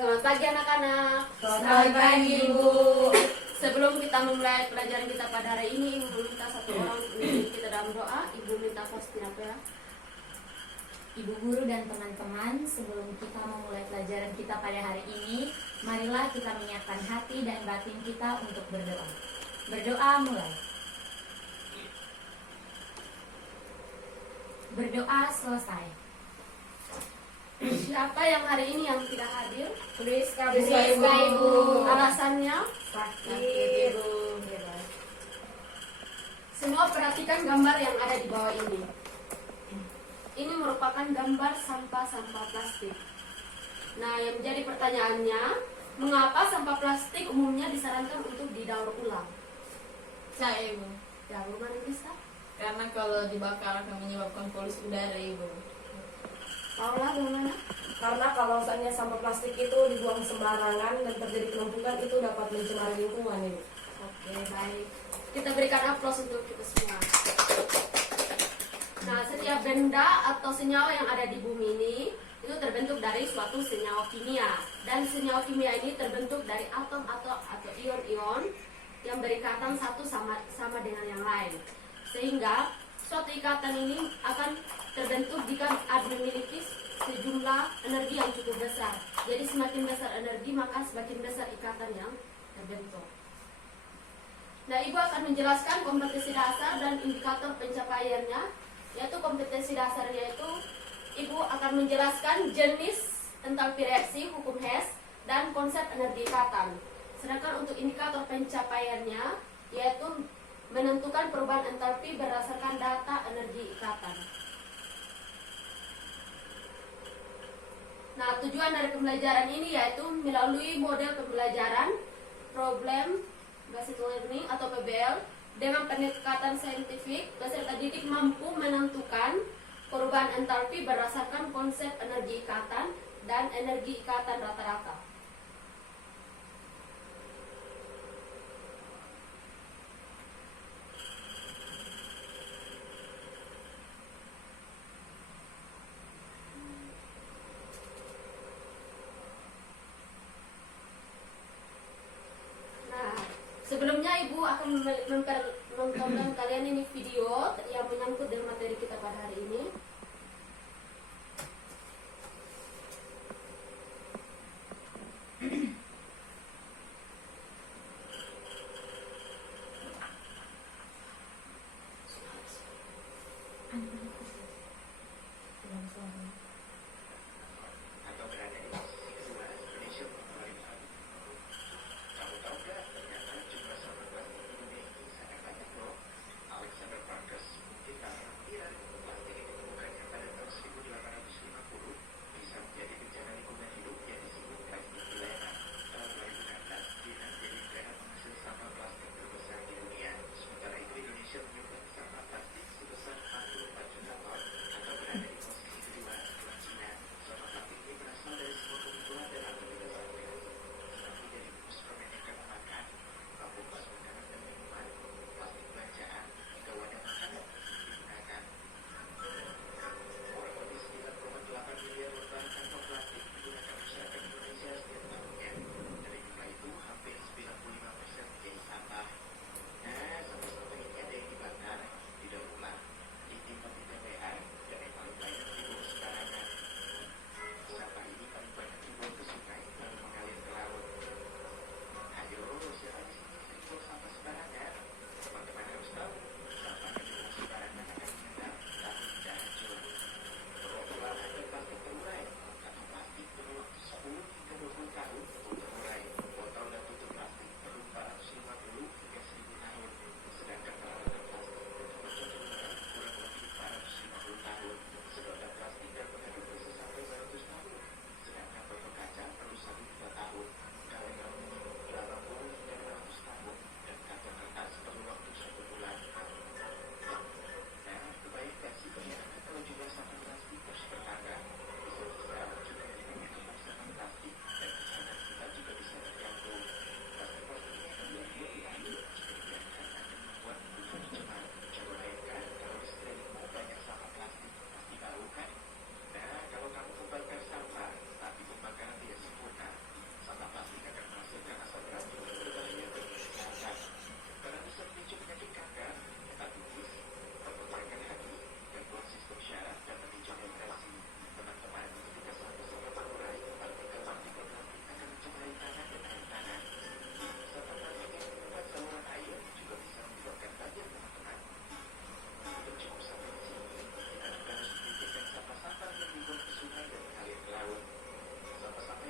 Selamat pagi anak-anak. Selamat pagi, Ibu. Sebelum kita memulai pelajaran kita pada hari ini, Ibu minta satu orang untuk memimpin kita dalam doa. Ibu minta Faustina apa ya? Ibu guru dan teman-teman, sebelum kita memulai pelajaran kita pada hari ini, marilah kita menyiapkan hati dan batin kita untuk berdoa. Berdoa mulai. Berdoa selesai. Siapa yang hari ini yang tidak hadir? Rizka, Ibu. Alasannya? Sakit. Semua perhatikan gambar yang ada di bawah ini. Ini merupakan gambar sampah-sampah plastik. Nah, yang menjadi pertanyaannya, mengapa sampah plastik umumnya disarankan untuk didaur ulang? Saya, Ibu. Ya, bagaimana bisa? Karena kalau dibakar akan menyebabkan polusi udara, Ibu. Paula, bagaimana? Karena kalau misalnya sampah plastik itu dibuang sembarangan dan terjadi penumpukan, itu dapat mencemari lingkungan, Ibu. Oke, baik. Kita berikan aplaus untuk kita semua. Nah, setiap benda atau senyawa yang ada di bumi ini itu terbentuk dari suatu senyawa kimia. Dan senyawa kimia ini terbentuk dari atom atau ion-ion yang berikatan satu sama dengan yang lain. Sehingga suatu ikatan ini akan terbentuk jika memiliki sejumlah energi yang cukup besar. Jadi semakin besar energi, maka semakin besar ikatan yang terbentuk. Nah, Ibu akan menjelaskan kompetensi dasar dan indikator pencapaiannya. Yaitu kompetensi dasarnya itu Ibu akan menjelaskan jenis entalpi reaksi, hukum Hess, dan konsep energi ikatan. Sedangkan untuk indikator pencapaiannya yaitu menentukan perubahan entalpi berdasarkan data energi ikatan. Nah, tujuan dari pembelajaran ini yaitu melalui model pembelajaran problem basic learning atau PBL dengan pendekatan saintifik, peserta didik mampu menentukan perubahan entalpi berdasarkan konsep energi ikatan dan energi ikatan rata-rata. Sebelumnya Ibu akan menonton kalian ini video yang menyangkut dengan materi kita pada hari ini. Atau berada di kedua Indonesia pemerintah. Kamu tahu gak ternyata jumlah sampah plastik di Indonesia sangat banyak loh. Alexander Parkes buktikan tidak plastik itu bukan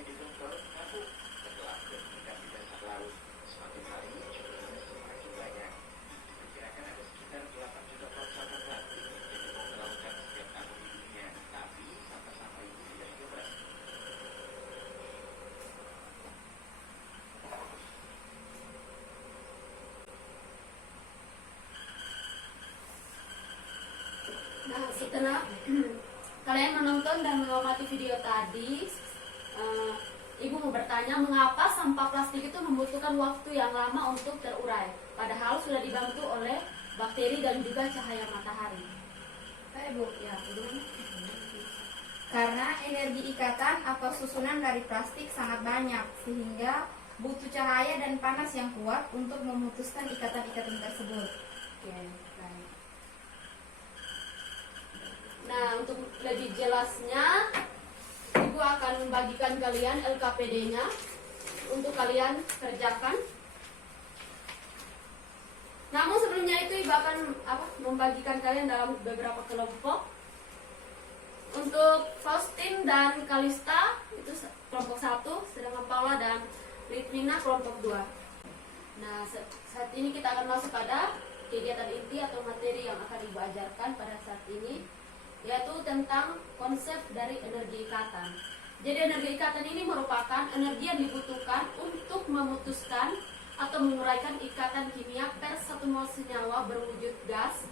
mulai ditumpul, kabut, tenggelam dan meningkat di dasar laut. Semakin hari jumlahnya semakin banyak. Diperkirakan ada sekitar 8 juta ton sampah plastik yang dibuang ke lautan setiap tahun di dunia, tapi sampah-sampah itu tidak diolah. Nah, setelah kalian menonton dan mengamati video tadi, Ibu mau bertanya mengapa sampah plastik itu membutuhkan waktu yang lama untuk terurai, padahal sudah dibantu oleh bakteri dan juga cahaya matahari. Bu, Ya, Ibu. karena energi ikatan atau susunan dari plastik sangat banyak, sehingga butuh cahaya dan panas yang kuat untuk memutuskan ikatan-ikatan tersebut. Oke, baik. Nah, untuk lebih jelasnya, Ibu akan membagikan kalian LKPD-nya untuk kalian kerjakan. Namun sebelumnya itu Ibu akan membagikan kalian dalam beberapa kelompok. Untuk Faustin dan Kalista itu kelompok 1, sedangkan Paula dan Litwina kelompok 2. Nah, saat ini kita akan masuk pada kegiatan inti atau materi yang akan Ibu ajarkan pada saat ini, yaitu tentang konsep dari energi ikatan. Jadi energi ikatan ini merupakan energi yang dibutuhkan untuk memutuskan atau menguraikan ikatan kimia per satu mol senyawa berwujud gas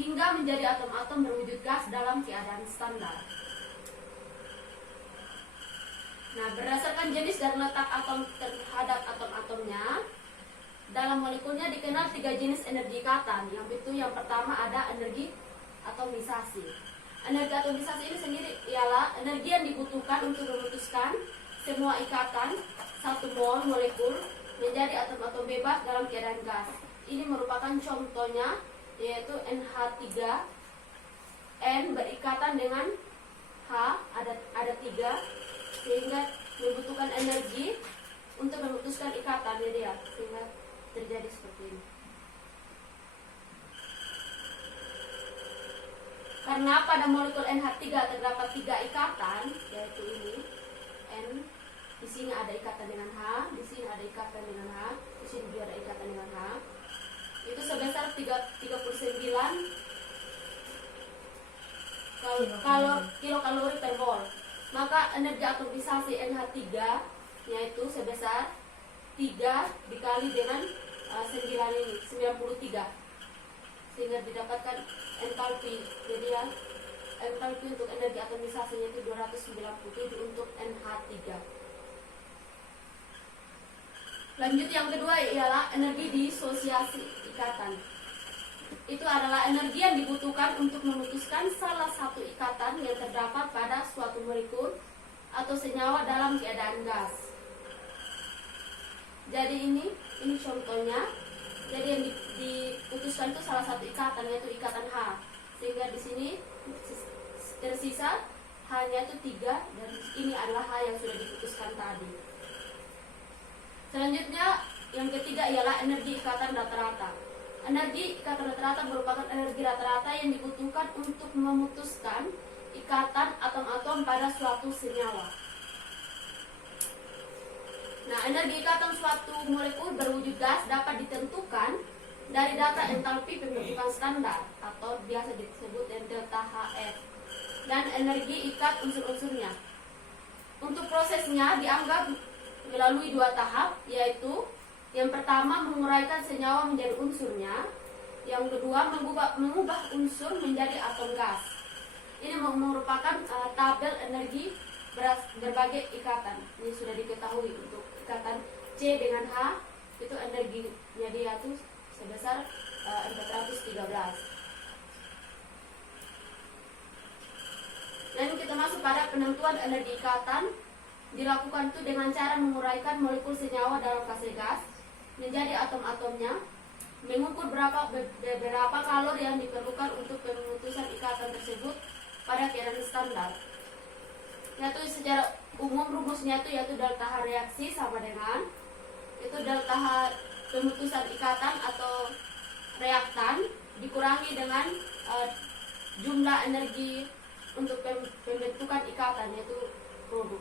hingga menjadi atom-atom berwujud gas dalam keadaan standar. Nah, berdasarkan jenis dan letak atom terhadap atom-atomnya, dalam molekulnya dikenal 3 jenis energi ikatan. Yang pertama ada energi atomisasi. Energi atomisasi ini sendiri ialah energi yang dibutuhkan untuk memutuskan semua ikatan 1 mol molekul menjadi atom-atom bebas dalam keadaan gas. Ini merupakan contohnya, yaitu NH3, N berikatan dengan H, ada 3, sehingga membutuhkan energi untuk memutuskan ikatan, jadi ya, sehingga terjadi seperti ini. Karena pada molekul NH3 terdapat 3 ikatan, yaitu ini N, di sini ada ikatan dengan H, di sini ada ikatan dengan H, di sini juga ada ikatan dengan H. Itu sebesar 39 kilokalori per mol. Maka energi atomisasi NH3 yaitu sebesar 3 dikali dengan 9 ini, 93, sehingga didapatkan entalpi. Jadi ya, entalpi untuk energi atomisasinya itu 297 untuk NH3. Lanjut, yang kedua ialah energi disosiasi ikatan. Itu adalah energi yang dibutuhkan untuk memutuskan salah satu ikatan yang terdapat pada suatu molekul atau senyawa dalam keadaan gas. Jadi ini contohnya. Jadi yang diputuskan itu salah satu ikatan, yaitu ikatan H. Sehingga di sini tersisa hanya itu 3, dan ini adalah H yang sudah diputuskan tadi. Selanjutnya yang ketiga ialah energi ikatan rata-rata. Energi ikatan rata-rata merupakan energi rata-rata yang dibutuhkan untuk memutuskan ikatan atom-atom pada suatu senyawa. Nah, energi ikatan suatu molekul berwujud gas dapat ditentukan dari data entalpi pembentukan standar atau biasa disebut delta HF dan energi ikat unsur-unsurnya. Untuk prosesnya dianggap melalui 2 tahap, yaitu yang pertama menguraikan senyawa menjadi unsurnya, yang kedua mengubah unsur menjadi atom gas. Ini merupakan tabel energi berbagai ikatan. Ini sudah diketahui. Untuk ikatan C dengan H itu energinya dia itu sebesar 413. Lalu kita masuk pada penentuan energi ikatan. Dilakukan itu dengan cara menguraikan molekul senyawa dalam fase gas menjadi atom-atomnya, mengukur beberapa kalori yang diperlukan untuk pemutusan ikatan tersebut pada keadaan standar. Yaitu secara umum rumusnya itu yaitu delta H reaksi sama dengan itu delta H pemutusan ikatan atau reaktan dikurangi dengan jumlah energi untuk pembentukan ikatan, yaitu produk.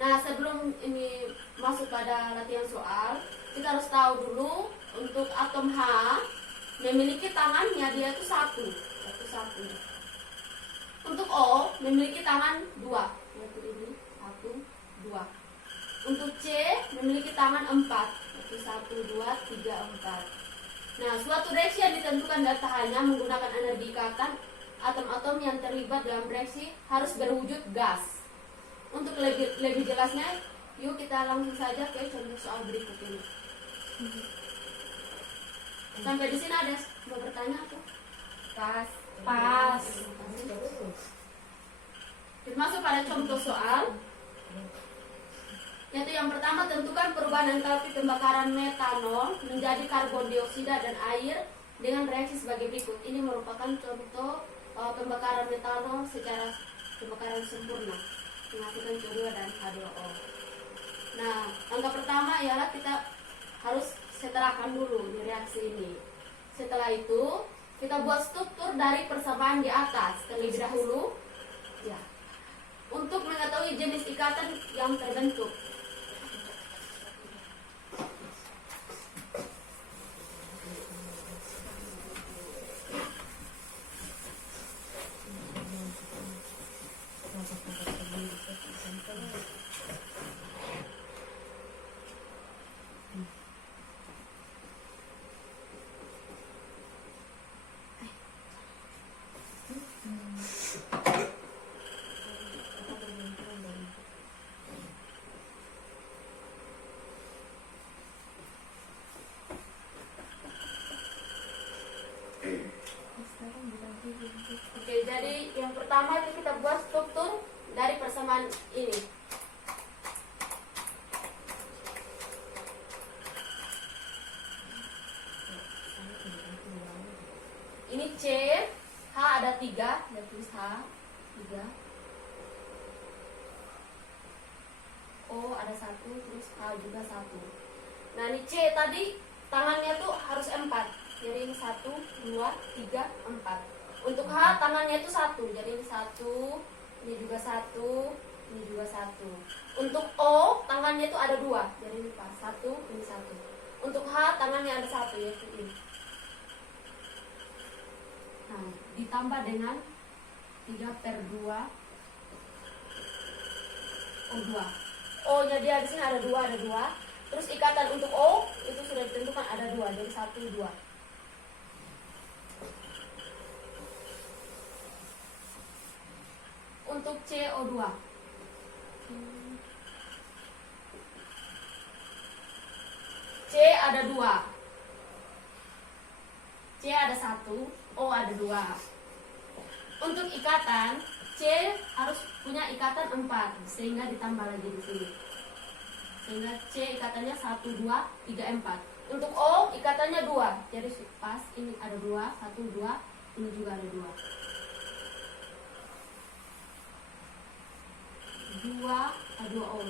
Nah, sebelum ini masuk pada latihan soal, kita harus tahu dulu untuk atom H memiliki tangannya dia itu satu. Untuk O memiliki tangan dua, yaitu ini satu dua. Untuk C memiliki tangan empat, yaitu satu dua tiga empat. Nah, suatu reaksi yang ditentukan dataannya menggunakan energi ikatan atom-atom yang terlibat dalam reaksi harus berwujud gas. Untuk lebih jelasnya, yuk kita langsung saja ke contoh soal berikut ini. Sampai di sini ada mau bertanya apa? Pas. Masuk pada contoh soal, yaitu yang pertama, tentukan perubahan entalpi pembakaran metanol menjadi karbon dioksida dan air dengan reaksi sebagai berikut. Ini merupakan contoh pembakaran metanol secara pembakaran sempurna menghasilkan CO2 dan H2O. Nah, langkah pertama ialah kita harus setarakan dulu di reaksi ini. Setelah itu, kita buat struktur dari persamaan di atas terlebih dahulu. Ya. Untuk mengetahui jenis ikatan yang terbentuk. Oke, jadi yang pertama kita buat struktur dari persamaan ini. Ini C, H ada 3, ada tulis H, 3. O ada 1, terus H juga 1. Nah, ini C tadi tangannya tuh harus 4. Jadi ini 1, 2, 3, 4. Untuk H tangannya itu 1. Jadi ini 1, ini juga 1, ini juga 1. Untuk O tangannya itu ada 2. Jadi ini pas 1, ini 1. Untuk H tangannya ada 1, yaitu ini. Nah, ditambah dengan 3/2 O2. O nya dia di sini ada 2. Terus ikatan untuk O itu sudah ditentukan ada 2, jadi 1, 2. Untuk CO2, C ada 2, C ada 1, O ada 2. Untuk ikatan, C harus punya ikatan 4, sehingga ditambah lagi di sini. Sehingga C ikatannya 1, 2, 3, 4. Untuk O ikatannya 2, jadi pas ini ada 2, 1, 2, ini juga ada 2. 2 O.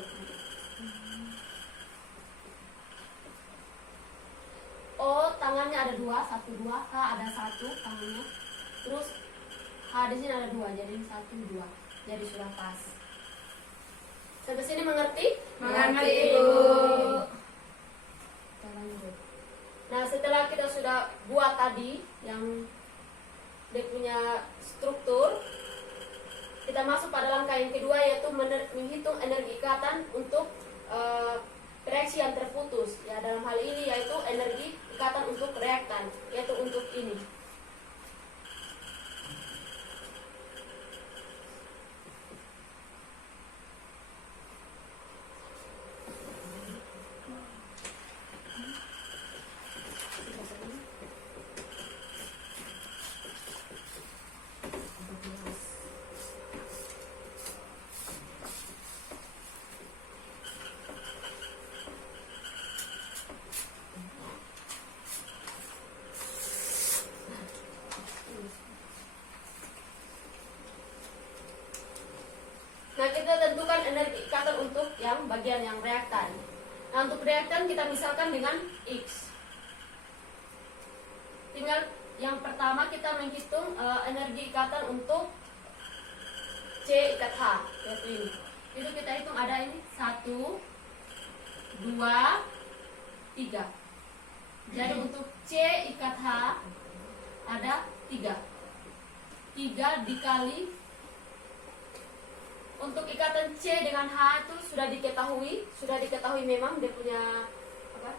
O tangannya ada 2, 1, 2. H ada 1 tangannya. Terus H di sini ada 2, jadi 1, 2. Jadi sudah pas. Sampai sini mengerti? Mengerti, Ibu. Kita lanjut. Nah, setelah kita sudah buat tadi yang dia punya struktur, kita masuk pada langkah yang kedua, yaitu menghitung energi ikatan untuk reaksi yang terputus. Ya, dalam hal ini yaitu energi ikatan untuk reaktan, yaitu untuk ini. Nah, kita tentukan energi ikatan untuk yang bagian yang reaktan. Nah, untuk reaktan kita misalkan dengan X. Tinggal yang pertama kita menghitung energi ikatan untuk C ikat H, yaitu ini. Itu kita hitung ada ini 1, 2, 3. Jadi untuk C ikat H ada 3. 3 dikali, untuk ikatan C dengan H itu sudah diketahui memang dia punya apa,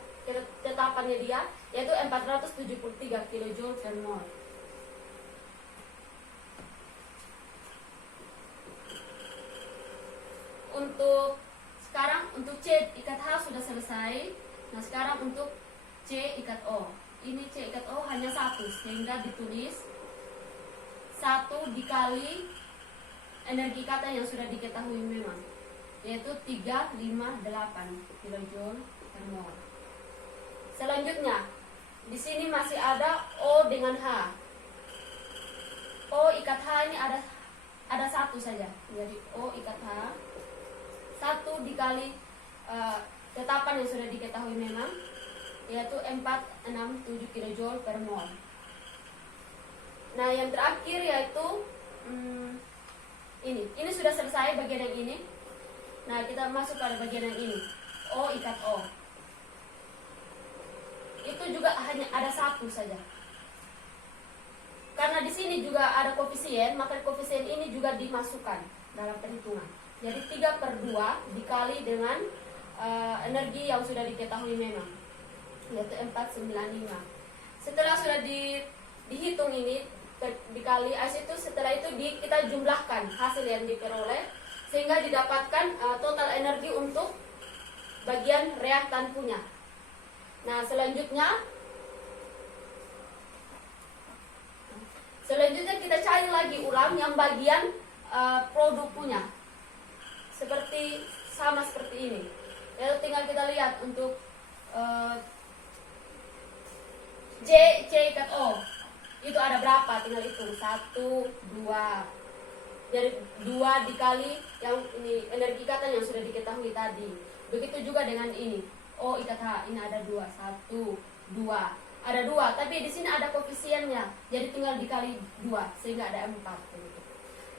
tetapannya dia, yaitu 473 kJ per mol. Untuk sekarang untuk C ikat H sudah selesai. Nah sekarang untuk C ikat O. Ini C ikat O hanya 1, sehingga ditulis 1 dikali energi ikatan yang sudah diketahui memang, yaitu 358 kJ per mol. Selanjutnya di sini masih ada O dengan H. O ikat H ini ada 1 saja. Jadi O ikat H 1 dikali tetapan yang sudah diketahui memang, yaitu 467 kJ per mol. Nah yang terakhir yaitu ini sudah selesai bagian yang ini. Nah kita masuk pada bagian yang ini, O ikat O. Itu juga hanya ada 1 saja. Karena di sini juga ada koefisien, maka koefisien ini juga dimasukkan dalam perhitungan. Jadi 3/2 dikali dengan energi yang sudah diketahui memang, yaitu 495. Setelah sudah dihitung ini dikali itu, setelah itu kita jumlahkan hasil yang diperoleh sehingga didapatkan total energi untuk bagian reaktan punya. Nah selanjutnya kita cari lagi ulang yang bagian produk punya, sama seperti ini. Lalu tinggal kita lihat untuk C ikat O itu ada berapa, tinggal hitung 1, 2. Jadi 2 dikali yang ini energi ikatan yang sudah diketahui tadi. Begitu juga dengan ini O ikat H, ini ada 2, 1, 2. Ada 2, tapi di sini ada koefisiennya, jadi tinggal dikali 2 sehingga ada 4.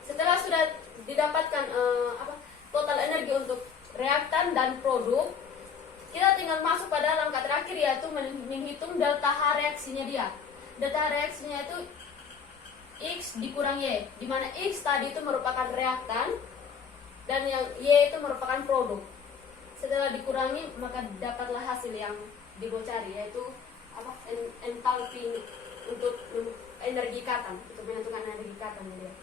Setelah sudah didapatkan total energi untuk reaktan dan produk, kita tinggal masuk pada langkah terakhir, yaitu menghitung delta H reaksinya dia. Delta H reaksinya itu X dikurang Y, di mana X tadi itu merupakan reaktan dan yang Y itu merupakan produk. Setelah dikurangi maka dapatlah hasil yang dimau cari, yaitu entalpi untuk energi ikatan, untuk menentukan energi ikatan dia.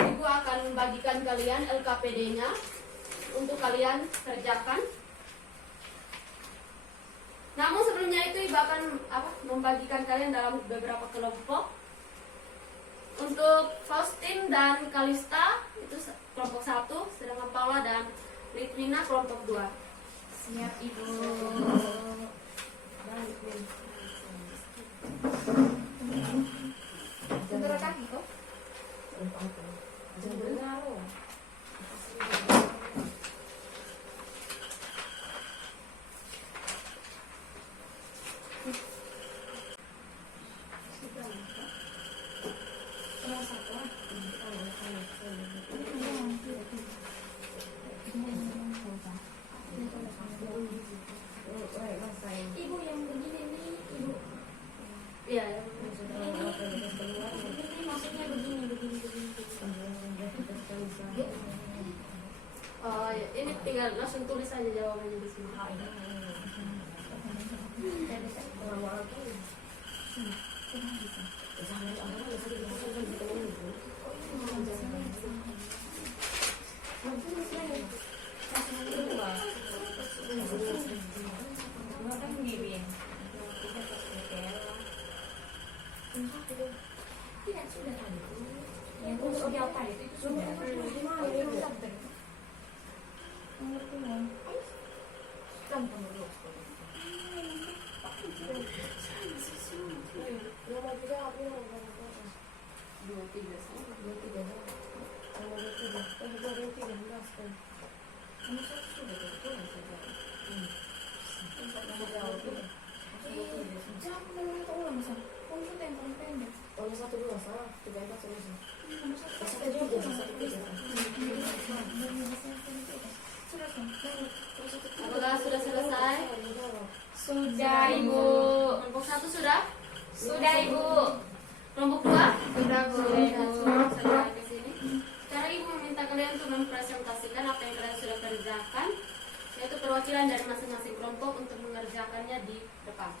Ibu akan membagikan kalian LKPD-nya untuk kalian kerjakan. Namun sebelumnya itu Ibu akan membagikan kalian dalam beberapa kelompok. Untuk Faustin dan Kalista itu kelompok 1, sedangkan Paula dan Litwina kelompok 2. Siap Ibu. Bentar kaki kok. Jangan bernaruh. Ibu yang begini nih, Ibu. Iya, Ini maksudnya begini. ini tinggal langsung tulis saja jawabannya di sini. Tidak sudah tadi. Yang untuk delta itu sudah. Apakah sudah selesai? Sudah Ibu. Kelompok 1 sudah? Sudah Ibu. Kelompok 2? Sudah, Bu. Sampai ke sini. Sekarang Ibu meminta kalian untuk mempresentasikan apa yang kalian sudah kerjakan, yaitu perwakilan dari masing-masing kelompok untuk mengerjakannya di depan.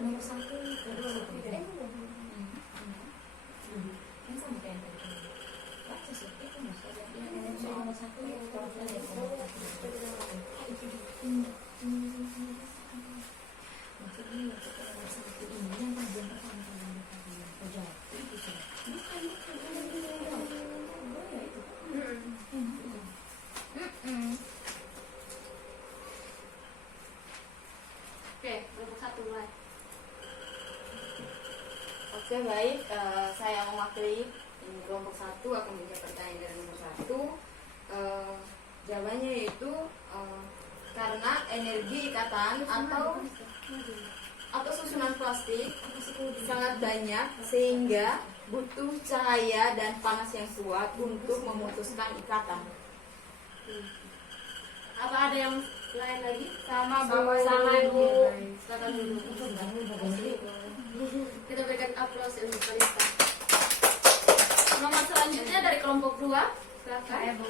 Nomor 1 kedua. Yang sama kayak yang tadi. Baca sih, itu maksudnya. Yang nomor 1 maksudnya untuk nomor 1 ini yang bagian pertama kalian jawab itu sudah. Bukan boleh itu. Oke, kelompok 1 mulai. Oke baik, saya mewakili kelompok 1 akan menjawab pertanyaan dari nomor 1. Jawabannya yaitu karena energi ikatan atau susunan plastik sangat banyak sehingga butuh cahaya dan panas yang kuat untuk memutuskan ikatan. Apa ada yang lain lagi? Sama, Bu. Sama Ibu. Silakan dulu. Kita berikan aplaus untuk Kalista. Nomor selanjutnya dari kelompok 2. Silakan. Saya, Bu.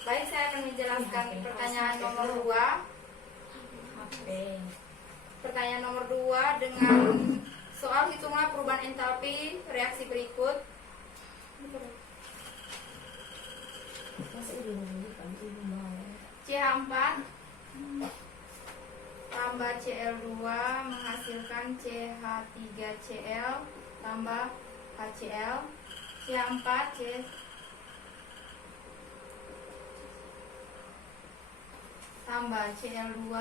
Baik, saya akan menjelaskan pertanyaan nomor 2. Pertanyaan nomor 2 dengan soal hitunglah perubahan entalpi reaksi berikut. CH4 tambah Cl2 menghasilkan CH3Cl tambah HCl. CH4 tambah Cl2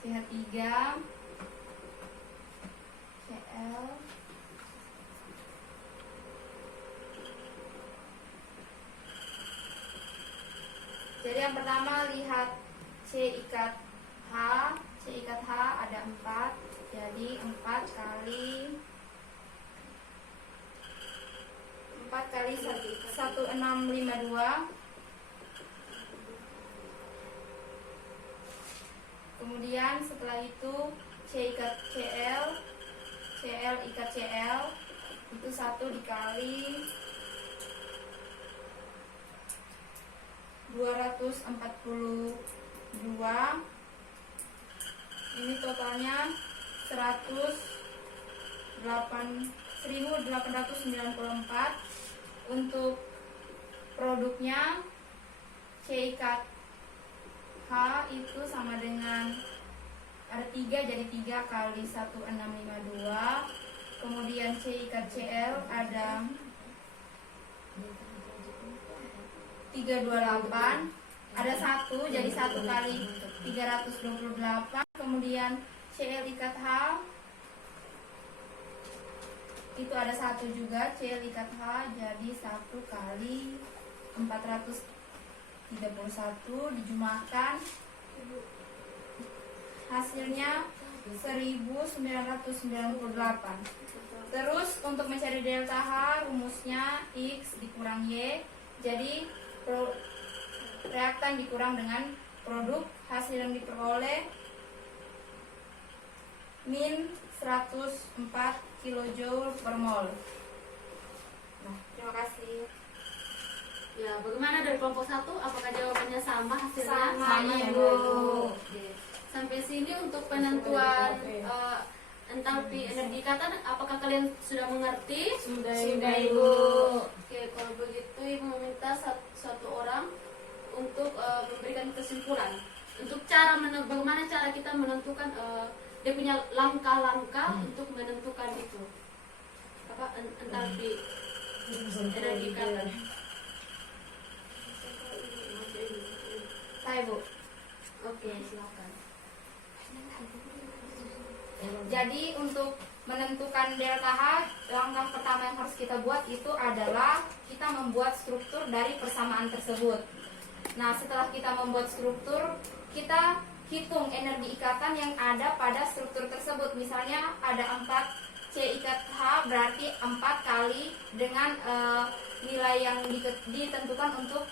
CH3 Cl Jadi yang pertama lihat C ikat H. C ikat H ada 4. Jadi 4 kali 1652. Kemudian setelah itu C ikat Cl, Cl ikat Cl itu 1 dikali 242. Ini totalnya 1894. Untuk produknya C ikat H itu sama dengan ada 3, jadi 3 kali 1652. Kemudian C ikat Cl ada 328, ada 1, jadi 1 kali 328. Kemudian Cl ikat H itu ada 1 juga, Cl ikat H jadi 1 kali 431 dijumlahkan, hasilnya 1998. Terus untuk mencari delta H rumusnya X dikurang Y. Jadi reaktan dikurang dengan produk, hasil yang diperoleh min 104 kJ per mol. Nah, terima kasih. Ya, bagaimana dari kelompok 1? Apakah jawabannya sama hasilnya? Sama, Ibu. Oke. Sampai sini untuk penentuan entalpi energi ikatan, apakah kalian sudah mengerti? Sudah Ibu. Oke, kalau begitu Ibu meminta satu orang untuk memberikan kesimpulan. Untuk bagaimana cara kita menentukan dia punya langkah-langkah untuk menentukan itu apa entalpi energi ikatan. Saya, Bu. Oke, silakan. Jadi untuk menentukan delta H, langkah pertama yang harus kita buat itu adalah kita membuat struktur dari persamaan tersebut. Nah, setelah kita membuat struktur, kita hitung energi ikatan yang ada pada struktur tersebut. Misalnya ada 4 C ikat H, berarti 4 kali dengan nilai yang ditentukan untuk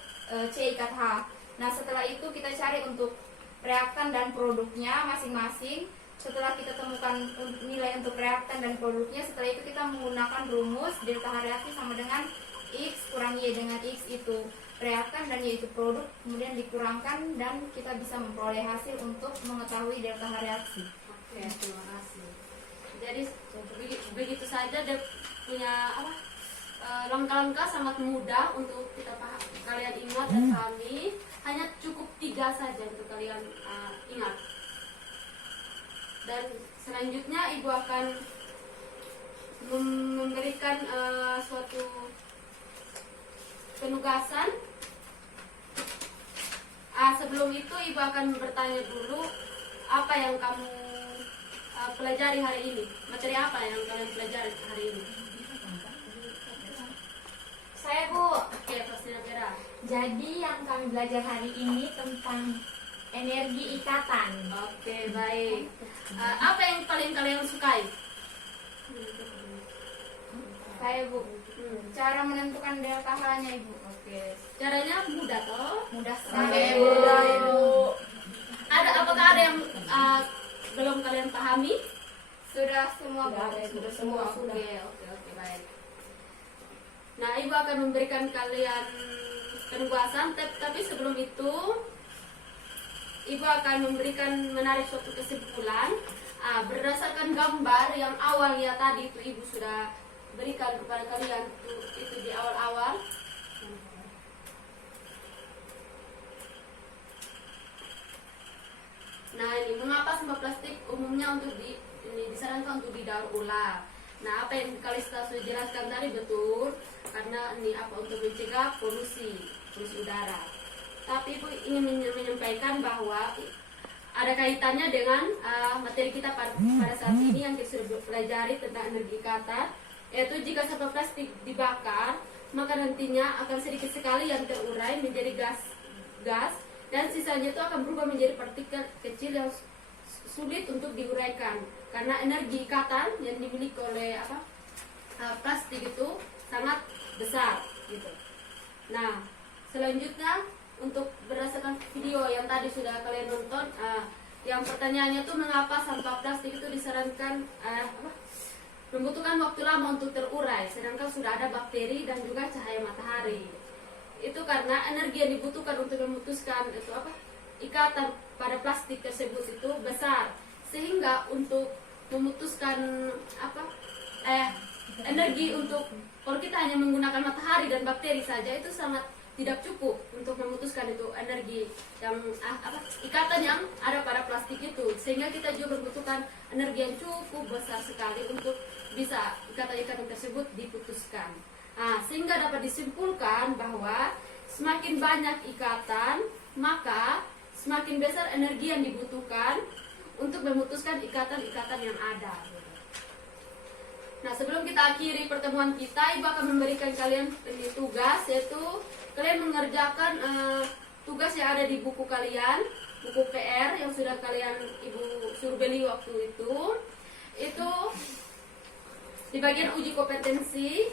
C ikat H. Nah, setelah itu kita cari untuk reaktan dan produknya masing-masing. Setelah kita temukan nilai untuk reaktan dan produknya, setelah itu kita menggunakan rumus delta H reaksi sama dengan X kurang Y, dengan X itu reaktan dan Y itu produk, kemudian dikurangkan dan kita bisa memperoleh hasil untuk mengetahui delta H reaksi. Oke, terima kasih. Jadi begitu saja dia punya apa, langkah-langkah sangat mudah untuk kita kalian ingat dan pahami. Hanya cukup 3 saja untuk kalian ingat. Dan selanjutnya ibu akan memberikan suatu penugasan. Sebelum itu ibu akan bertanya dulu apa yang kamu pelajari hari ini, materi apa yang kalian pelajari hari ini? Saya, Bu. Oke, Faustina Vera. Jadi yang kami belajar hari ini tentang energi ikatan. Oke, baik. Apa yang paling kalian sukai? Saya, Bu, cara menentukan delta H-nya, Ibu. Oke, caranya mudah toh? Mudah Oke, sekali. mudah Ibu. Apakah ada yang belum kalian pahami? Sudah semua, Bu. Sudah ada, sudah semua sudah. Oke, baik. Nah, ibu akan memberikan kalian penugasan, tapi sebelum itu ibu akan menarik suatu kesimpulan berdasarkan gambar yang awalnya tadi itu ibu sudah berikan kepada kalian itu di awal-awal. Nah, ini mengapa sampah plastik umumnya disarankan untuk didaur ulang. Nah, apa yang kalian sudah jelaskan tadi betul, karena ini untuk mencegah polusi udara. Tapi ibu ingin menyampaikan bahwa ada kaitannya dengan materi kita pada saat ini yang kita sudah pelajari tentang energi ikatan, yaitu jika sampah plastik dibakar, maka nantinya akan sedikit sekali yang terurai menjadi gas dan sisanya itu akan berubah menjadi partikel kecil yang sulit untuk diuraikan karena energi ikatan yang dimiliki oleh plastik itu sangat besar gitu. Nah, selanjutnya untuk berdasarkan video yang tadi sudah kalian nonton, yang pertanyaannya tuh mengapa sampah plastik itu disarankan membutuhkan waktu lama untuk terurai sedangkan sudah ada bakteri dan juga cahaya matahari. Itu karena energi yang dibutuhkan untuk memutuskan ikatan pada plastik tersebut itu besar, sehingga untuk memutuskan energi untuk kalau kita hanya menggunakan matahari dan bakteri saja itu sangat tidak cukup untuk memutuskan itu energi yang ikatan yang ada pada plastik itu, sehingga kita juga membutuhkan energi yang cukup besar sekali untuk bisa ikatan-ikatan tersebut diputuskan. Sehingga dapat disimpulkan bahwa semakin banyak ikatan, maka semakin besar energi yang dibutuhkan untuk memutuskan ikatan-ikatan yang ada. Nah, sebelum kita akhiri pertemuan kita, Ibu akan memberikan kalian tugas, yaitu kalian mengerjakan tugas yang ada di buku kalian, buku PR yang sudah Ibu suruh beli waktu itu. Itu di bagian uji kompetensi,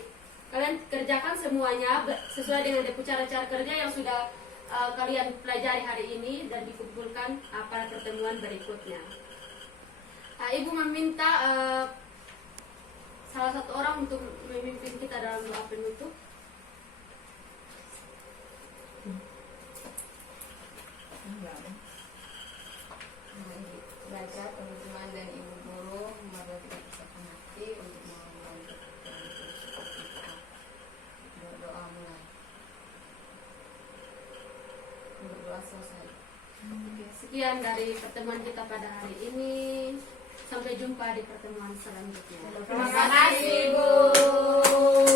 kalian kerjakan semuanya sesuai dengan cara-cara kerja yang sudah kalian pelajari hari ini dan dikumpulkan pada pertemuan berikutnya. Ibu meminta salah satu orang untuk memimpin kita dalam doa penutup. Baca teman-teman dan ibu guru, mari kita bersiapkan hati untuk membantu kita. Berdoa mulai. Berdoa selesai. Sekian dari pertemuan kita pada hari ini. Sampai jumpa di pertemuan selanjutnya. Terima kasih, Bu.